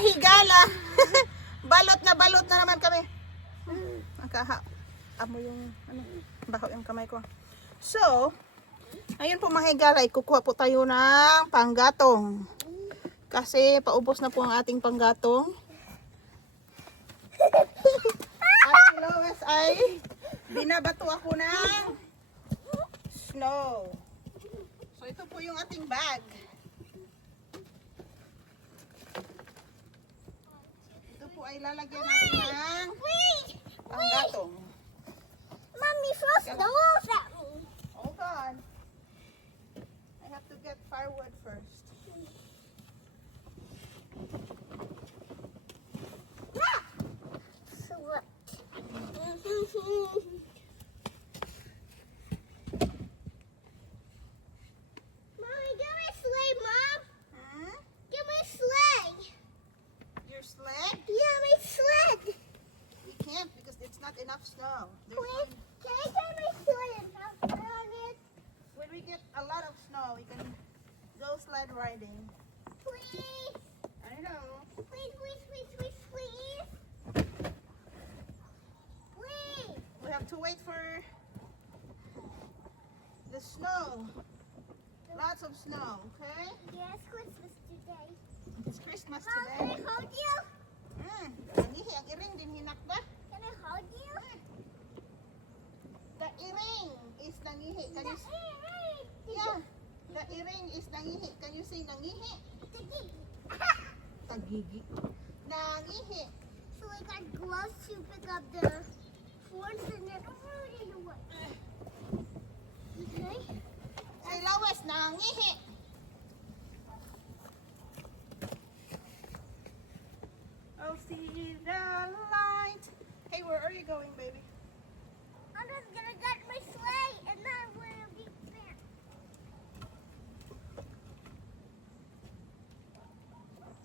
higala. Balot na naman kami. Amo yung baho yung kamay ko. So, ayun po mga higala, ikukuha po tayo ng panggatong. Kasi paubos na po ang ating panggatong. At si Lois ay binabato ako ng snow. So ito po yung ating bag. Ito po ay lalagyan natin ng panggatong. Mommy, first the walls at me. Hold on. I have to get firewood first. So what? Mommy, give me a sleigh, Mom. Hmm? Give me a sleigh. Your sled? Yeah, my sled. We can't because it's not enough snow. Please, can I get my sleigh and have fun on it? When we get a lot of snow, we can go sled riding. Please, I know. please, please, please, please, please. Please. We have to wait for the snow. Lots of snow, okay? Yes, Christmas today. It's Christmas Mom, can I today. hold you? Nangihi, ang iring din hinakda. Can I hold you? The iring is nangihi. Can you see? Hey, Yeah. The iring is nangihi. Can you say nangihi? Tagigi. Nangihi. So I got gloves to pick up the forms and then throw it away. Okay? Say Lois, nangihi. I'll see the light. Hey, where are you going, baby? I'm just gonna get my sleigh and then we'll be back.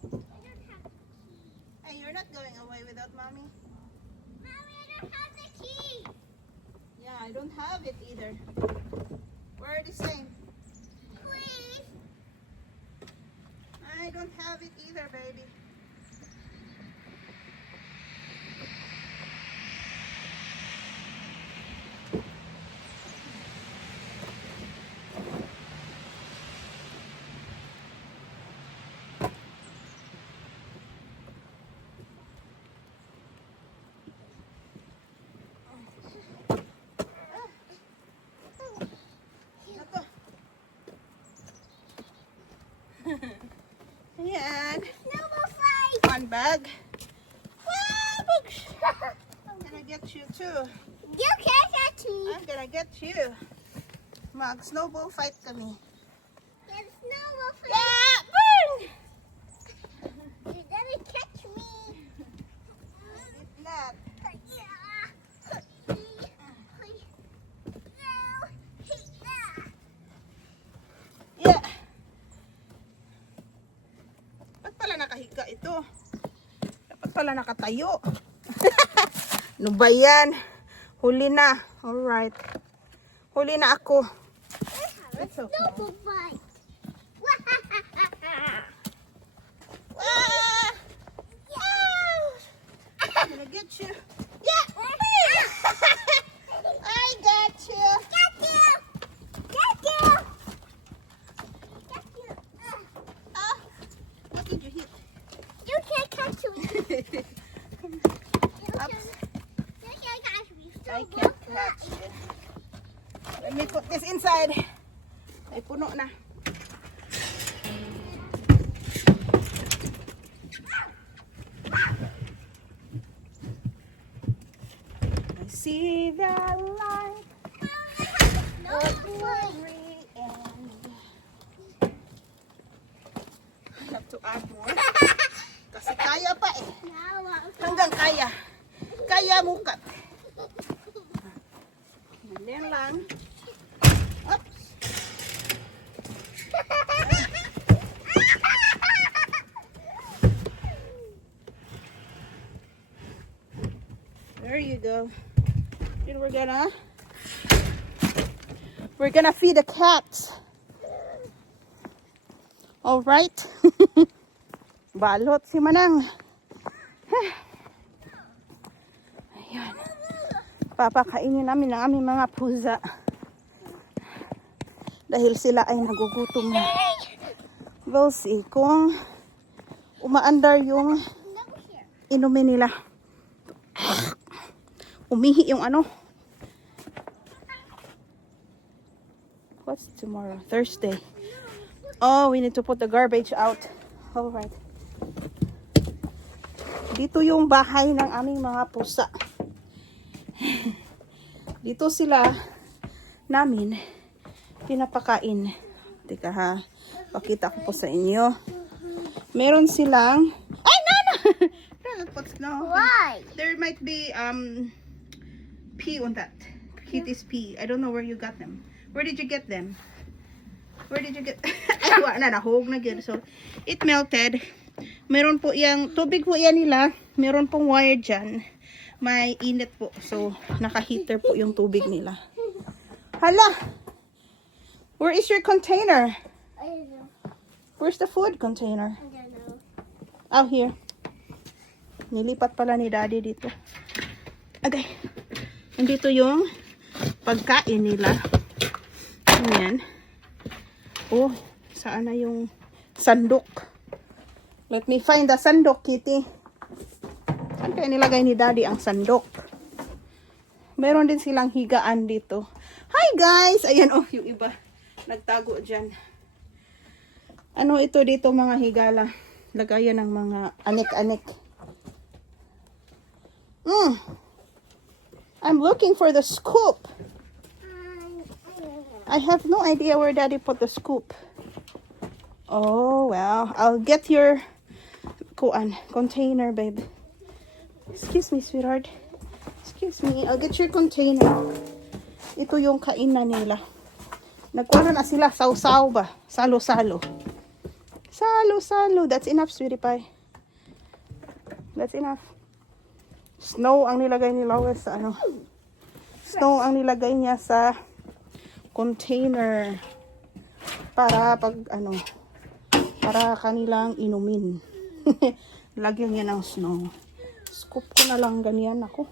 I don't have the key. Hey, you're not going away without mommy. Mommy, I don't have the key. Yeah, I don't have it either. We're the same. Please. I don't have it either, baby. Ito. Ayan. Snowball fight. One bag. Ah, books. I'm gonna get you too. You can't catch me. I'm gonna get you. Mag-snowball fight kami. Get snowball fight. Yeah! Burn! You didn't catch me. It's not. Yeah. Dapat pala nakahiga ito. Dapat pala nakatayo. Ano ba yan? Huli na. Alright. Huli na ako. That's okay. Snowball fight. Ah! I'm gonna get you. Yeah! I got you. Get you. Get you. Get you. Ah, what did you hit? You can't catch me. You Oops. can't catch me. I can't catch it. Let me put this inside. Ay, puno na. I see the light of glory and I have to add more. Kasi kaya pa eh. Hanggang kaya. Kaya mukat. Ganyan lang. Oops. There you go. And we're gonna feed the cats. All right. Balot si Manang. Ayan. Papakainin namin ang aming mga pusa. Dahil sila ay nagugutom na. We'll see kung umaandar yung inumin nila. Umihi yung ano. What's tomorrow? Thursday. Oh, we need to put the garbage out. Alright. Dito yung bahay ng aming mga pusa. Dito sila namin pinapakain. Teka ha. Pakita ko po sa inyo. Meron silang... Ay, Nana! No. Why? There might be pee on that. Kitty's pee. I don't know where you got them. Where did you get them? Where did you get... Ay, wala na. Nahog na yun. So, it melted. Meron po yung... Tubig po yan nila. Meron pong wire dyan. May init po. So, naka-heater po yung tubig nila. Hala! Where is your container? I don't know. Where's the food container? I don't know. Out here. Nilipat pala ni Daddy dito. Okay. Nandito yung pagkain nila. Ayan. Oh, saan na yung sandok? Let me find the sandok, Kitty. Saan kaya nilagay ni Daddy ang sandok? Meron din silang higaan dito. Hi guys! Ayan oh, yung iba. Nagtago dyan. Ano ito dito mga higala? Lagayan ng mga anik-anik. I'm looking for the scoop. I have no idea where Daddy put the scoop. Oh, well. I'll get your container, babe. Excuse me, sweetheart. Excuse me. I'll get your container. Ito yung kainan nila. Nagkuha na sila. Saw-saw ba? Salo-salo. Salo-salo. That's enough, sweetie pie. That's enough. Snow ang nilagay ni Lois sa ano. Snow ang nilagay niya sa container para pag ano, para kanilang inumin. Lagyan niya ng snow. Scoop ko na lang ganyan ako.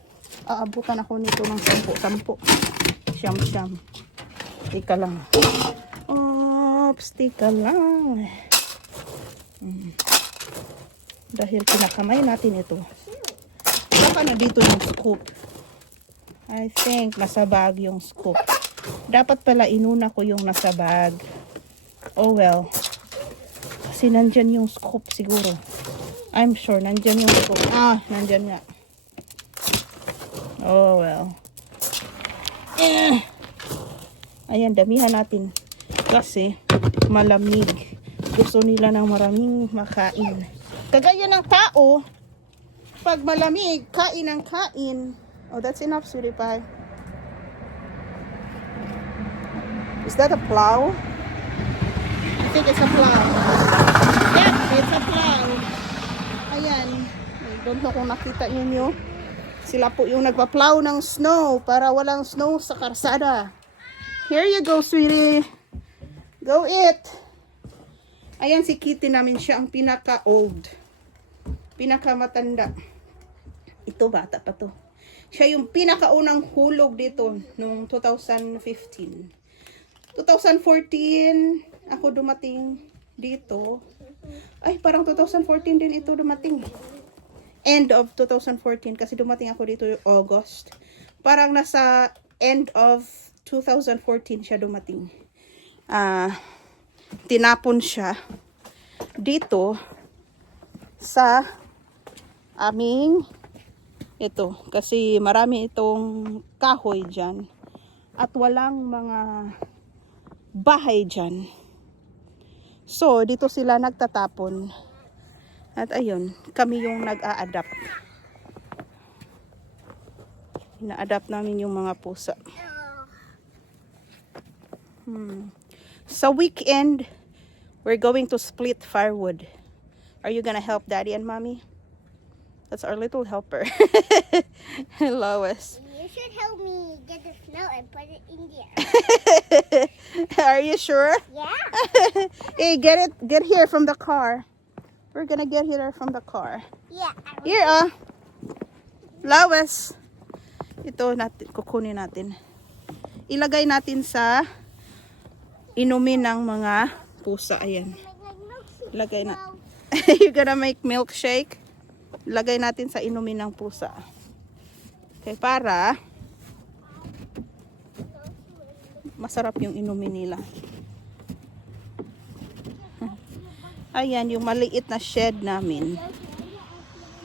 Aabutan ako nito ng 10. Siyam. Tika lang. Oops, tika lang. Dahil pinakamay natin ito. Baka na dito yung scoop. I think nasa bag yung scoop. Dapat pala inuna ko yung nasa bag. Oh well. Kasi nandyan yung scoop siguro. I'm sure nandyan yung scoop. Nandyan nga. Oh well. Ayan, damihan natin. Kasi malamig. Gusto nila ng maraming makain. Kagaya ng tao, pag malamig, kain ang kain. Oh, that's enough, sweetie pie. Is that a plow? I think it's a plow. Yep, it's a plow. Ayan. I don't know kung nakita ninyo. Sila po yung nagpa-plow ng snow para walang snow sa karsada. Here you go, sweetie. Go eat. Ayan si Kitty namin. Siya ang pinaka-old. Pinaka-matanda. Ito, bata pa to. Siya yung pinakaunang hulog dito noong 2015. 2014, ako dumating dito. Ay, parang 2014 din ito dumating. End of 2014 kasi dumating ako dito August. Parang nasa end of 2014 siya dumating. Tinapon siya dito sa aming ito. Kasi marami itong kahoy dyan. At walang mga bahay dyan. So, dito sila nagtatapon. At ayun, kami yung nag-a-adapt. Ina-adapt namin yung mga pusa. Sa weekend, we're going to split firewood. Are you gonna help Daddy and Mommy? That's our little helper. Lois. You should help me get the snow and put it in there. Are you sure? Yeah. Hey, get here from the car. We're gonna get here from the car. Yeah. Here, Flowers. Ito natin, kukunin natin. Ilagay natin sa inumin ng mga pusa. Ayan. Lagay na. You're gonna make milkshake. Lagay natin sa inumin ng pusa. Okay, para masarap yung inumin nila. Ayan, yung maliit na shed namin.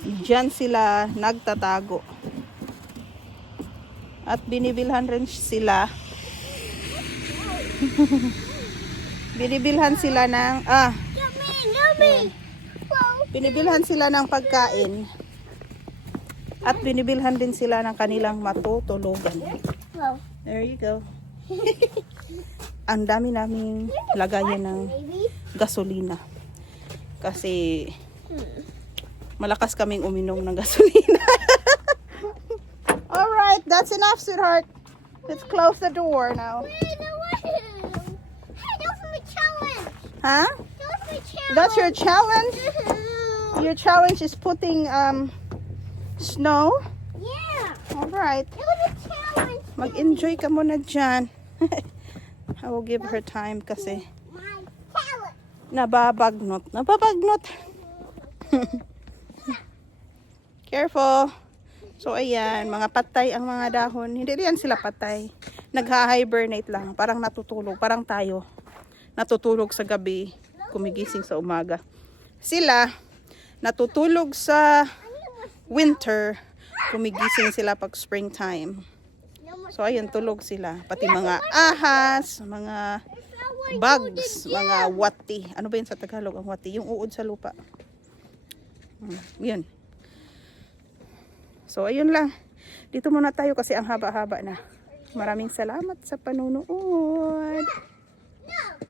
Diyan sila nagtatago. At binibilhan rin sila. Binibilhan sila ng binibilhan sila ng pagkain. At binibilhan din sila ng kanilang matutulugan. There you go. Ang dami naming lagayan ng gasolina. Kasi malakas kaming uminom ng gasolina. Alright, that's enough, sweetheart. Let's close the door now. Hey, that was my challenge. Huh? That was my challenge. That's your challenge? Your challenge is putting snow? Yeah. Alright. It was a challenge. Mag-enjoy ka muna dyan. I will give her time kasi My challenge. nababagnot. Nababagnot. Careful. So, ayan. Mga patay ang mga dahon. Hindi yan sila patay. Nagha-hibernate lang. Parang natutulog. Parang tayo. Natutulog sa gabi. Kumigising sa umaga. Sila, natutulog sa winter. Kumigising sila pag springtime. So, ayan. Tulog sila. Pati mga ahas, mga bugs, mga wati. Ano ba yun sa Tagalog ang wati? Yung uod sa lupa. Yun. So, ayun lang. Dito muna tayo kasi ang haba-haba na. Maraming salamat sa panunood.